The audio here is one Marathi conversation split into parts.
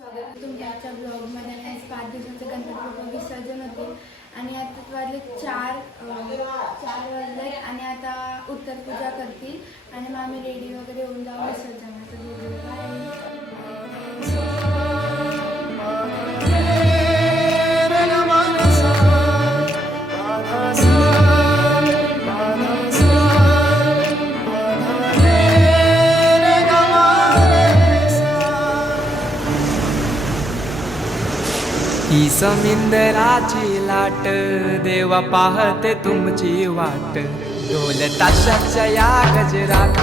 स्वागत तुमच्या आजच्या ब्लॉगमध्ये आणि आज पाच दिवसाचं गणपती विसर्जन होते. आणि आता वाजले चार चार वाजले आणि आता उत्तर पूजा करतील. आणि मग आम्ही रेडी वगैरे होऊन जाऊ विसर्जनाचं. ही समिंदराची लाट देवा पाहते तुमची वाट. ढोल ताशाच्या या गजरात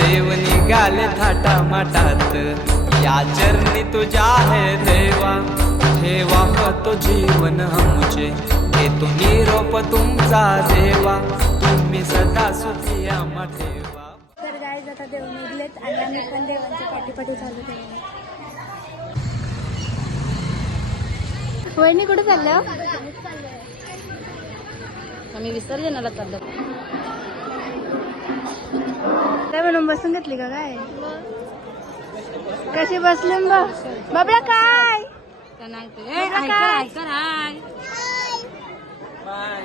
देव निघाले थाटा माटात या चरणी तुझ्या आहे देवा ठेवा तो जीवन आमचे? हे देतो निरोप तुमचा देवा तुम्ही सदा सुखी आम्हा ठेवा. तर गाय जाता देव निघलेत आणि आम्ही पण देवांच्या पाठीपाठी चालू केले वहिनी कुठे चालल्या? आम्ही विसर्जनाला चाललो. काय म्हणून बसून घेतली का काय? कशी बसले बा? बाबला काय? हाय.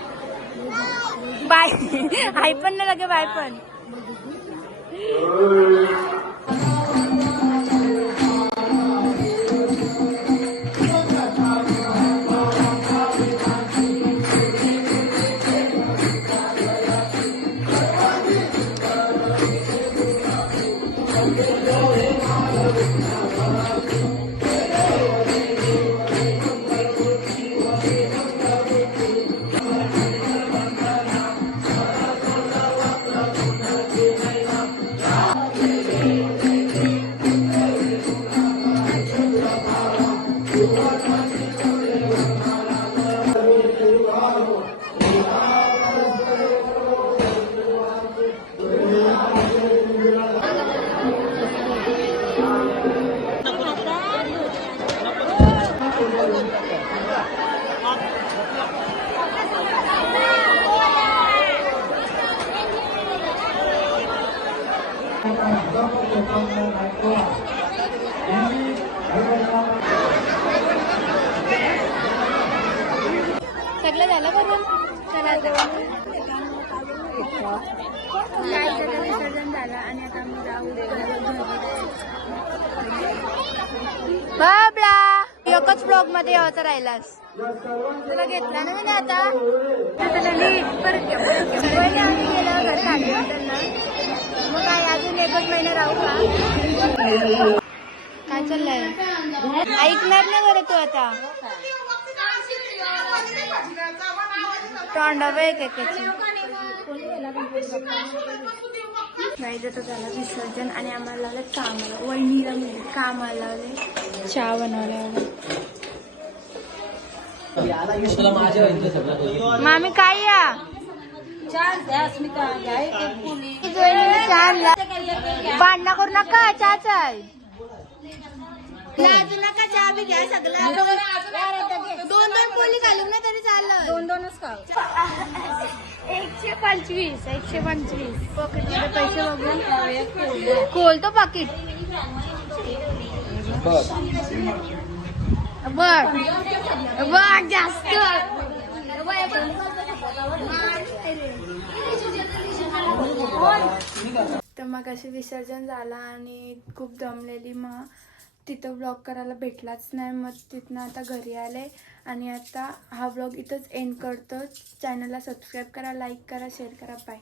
बाय. आई पण नाही लगे बाय पण. सगळं झालं बरं? चला आता. विसर्जन झालं आणि आता आम्ही जाऊ बाबला एकच ब्लॉगमध्ये यावं राहिलास. तुला घेतला ना मी आता तुला नीट परत घे, परत घे. पहिले आम्ही गेलो घरी आल्यानंतर ना मग काय अजून एकच महिना राहू का? काय चाललंय? ऐकणार नाही बरं तू आता. तोंडावर एक नाही जातं त्याला विसर्जन आणि आम्हाला लावलं कामाला. वहिनीला म्हणजे कामाला लावले. चहा बनवायला मामी काय या? वहिनीने चहा आणला. भांडणं करू नका चहाच आहे नका चहा बी घ्या सगळं. दोन दोन पोली घालून ना तरी चाललं. दोन दोनच का एकशे पंचवीस एकशे पंचवीस. पॉकेटमध्ये पैसे बघून खोलतो पाकिट बघ बघ जास्त. तर मग असे विसर्जन झाला आणि खूप दमलेली. मग तिथं ब्लॉग करायला भेटलाच नाही. मग तिथनं आता घरी आले आणि आता हा ब्लॉग इथंच एंड करतो. चॅनलला सबस्क्राईब करा लाईक करा शेअर करा. बाय